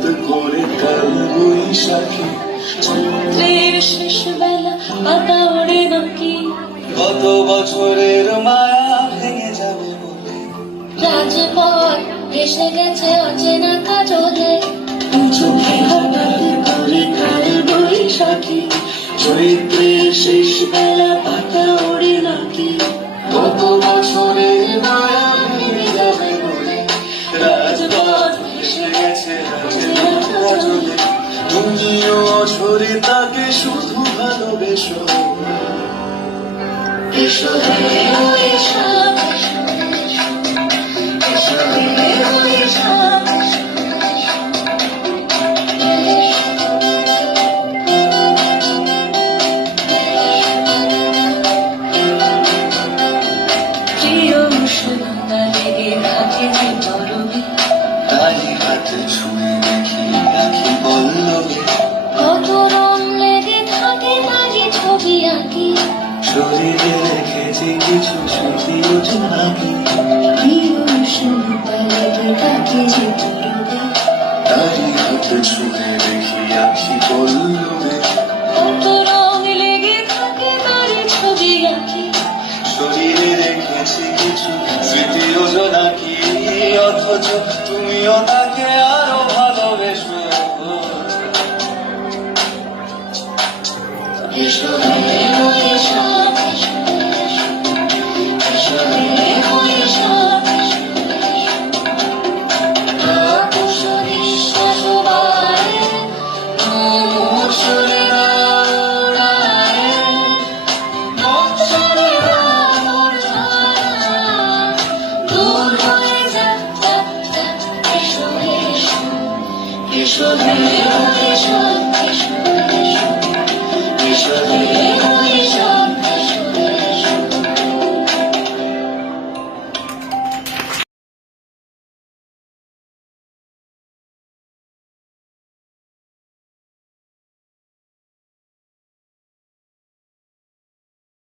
হঠাৎ করে কাল বৈশাখী চৈত্রের শেষ বেলা পাতা ওড়ে নাকি গত বছরের মায়া ভেঙে যাবে বলে রাজপথ এসে গেছে অচেনা কাজলে চোখে হঠাৎ করে কাল বৈশাখী চৈত্রের শেষ বেলা পাতা ওড়ে নাকি গত বছরের মায়া ভেঙে যাবে বলে রাজপথ এসে গেছে অচেনা কাজলে তুমিও ঝরে তাকে শুধু ভালোবেসো এসো হে বৈশাখ, এসো হে বৈশাখ। প্রিয় উষ্ণতা লেগে থাকে যে গরমে, তাই হাত ছুঁয়ে দেখি আঁখি পল্লবে কত রং লেগে থাকে তারই ছবি আঁকি। শরীরে রেখেছি কিছু স্মৃতিও জোনাকি প্রিয় উষ্ণতা লেগে থাকে যে গরমে, তাই হাত ছুঁয়ে দেখি আঁখি পল্লবে কত রং লেগে থাকে তারই ছবি আঁকি। শরীরে রেখেছি কিছু স্মৃতিও জোনাকি অথচ তুমিও তাকে আরো ভালোবেসো এসো হে বৈশাখ, এসো হে বৈশাখ। আকুশ নিঃশ্বাস বাড়ে, মুষলে উড়ায়, বৎসরে আলোর ছায়া, দূর হয়ে যাক, যাক, যাক। এসো, এসো, এসো হে বৈশাখ, এসো, এসো, এসো হে